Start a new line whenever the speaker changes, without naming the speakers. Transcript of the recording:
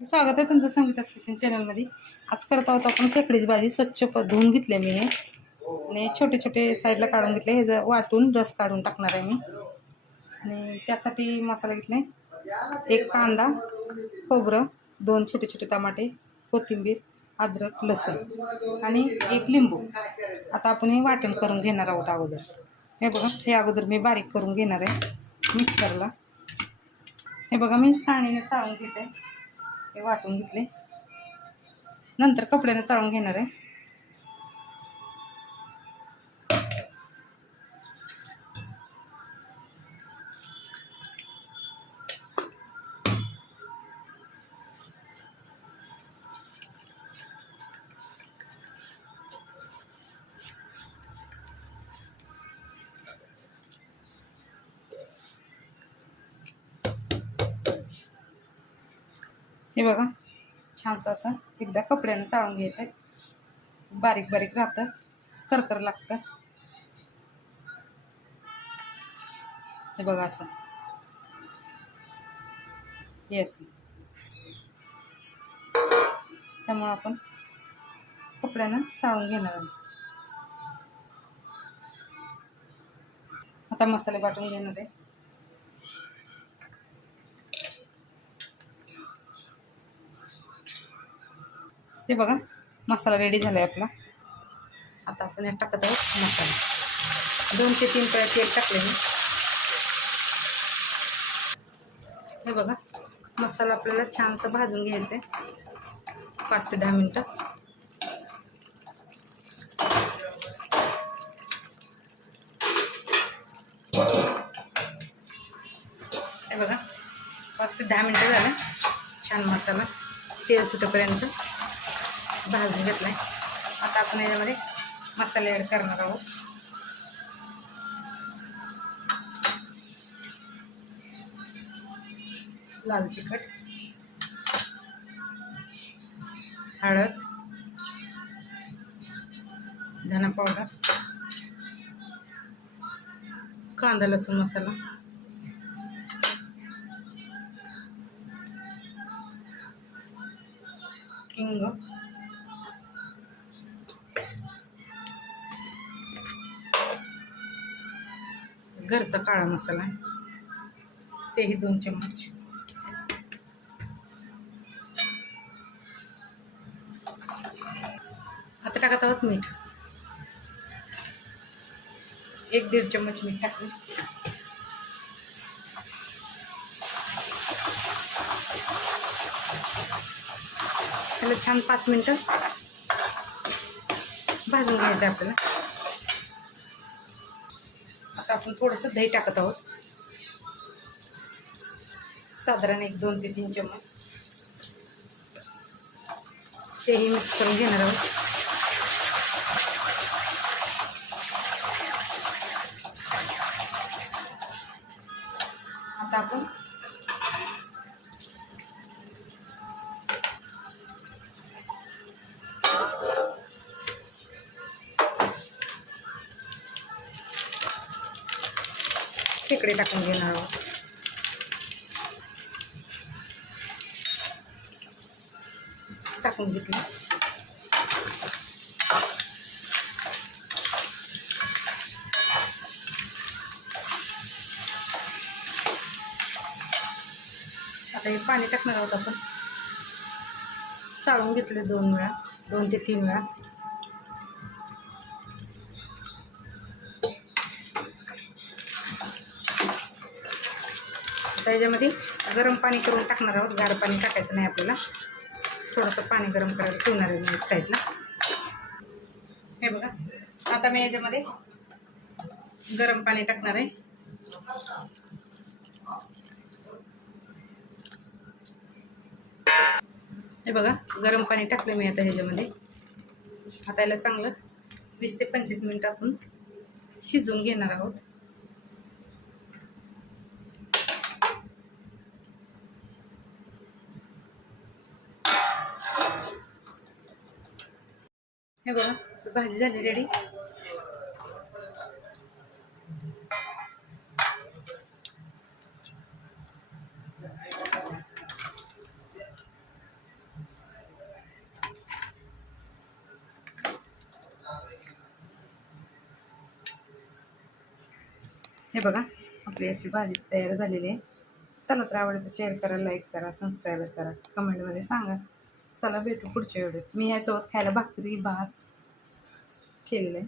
स्वागत आहे तुमचं संगीताच किचन चॅनलमध्ये. आज करत आहोत आपण खेकडीची भाजी स्वच्छ प धुवून घेतली मी. हे आणि छोटे छोटे साईडला काढून घेतले हे वाटून रस काढून टाकणार आहे मी. आणि त्यासाठी मसाला घेतले एक कांदा खोबरं दोन छोटे छोटे टमाटे कोथिंबीर अद्रक लसूण आणि एक लिंबू. आता आपण हे वाटण करून घेणार आहोत अगोदर. हे बघा हे अगोदर मी बारीक करून घेणार आहे मिक्सरला. हे बघा मी चाळणीने चाळून घेते. ते वाटून घेतले. नंतर कपड्याने चाळून घेणार आहे. हे बघा छानसं असं एकदा कपड्यानं चाळून घ्यायचं आहे बारीक बारीक राहतं करकर लागतं. हे बघा असं. हे असं त्यामुळं आपण कपड्यानं चाळून घेणार आहोत. आता मसाले वाटून घेणार आहे. हे बघा मसाला रेडी झाला आहे आपला. आता आपण यात टाकत आहोत मसाला. दोन ते तीन पळ्या तेल टाकले मी. हे बघा मसाला आपल्याला छानसं भाजून घ्यायचं आहे पाच ते दहा मिनटं. हे बघा पाच ते दहा मिनटं झालं. छान मसाला तेल सुटेपर्यंत. भाजून घेतला आहे आता आपण याच्यामध्ये मसाले ॲड करणार आहोत. लाल तिखट हळद धना पावडर कांदा लसूण मसाला हिंग घरचा काळा मसाला आहे. तेही दोन चम्मच. आता टाकत आहोत मीठ. एक दीड चम्मच मीठ टाकले त्याला छान पाच मिनटं भाजून घ्यायचं आहे आपल्याला. आपण थोडंसं दही टाकत आहोत. साधारण एक दोन ते तीन चम्मच. तेही मिक्स करून घेणार आहोत. आता आपण खेकडे टाकून घेणार आहोत टाकून घेतले आता हे पाणी टाकणार आहोत आपण चाळून घेतले दोन वेळा दोन ते तीन वेळा आता याच्यामध्ये गरम पाणी करून टाकणार आहोत. गार पाणी टाकायचं नाही आपल्याला. थोडंसं पाणी गरम करायला ठेवणार आहे मी एक साईडला हे बघा. आता मी याच्यामध्ये गरम पाणी टाकणार आहे. हे बघा. गरम पाणी टाकलं मी आता ह्याच्यामध्ये. आता याला चांगलं वीस ते पंचवीस मिनटं आपण शिजवून घेणार आहोत. हे बघा भाजी झाली रेडी हे बघा आपली अशी भाजी तयार झालेली आहे. चला तर आवडतं शेअर करा लाईक करा सबस्क्राईब करा. कमेंटमध्ये सांगा. चला भेटू पुढच्या व्हिडिओत मी ह्यासोबत खायला भाकरी भात केलेलं आहे.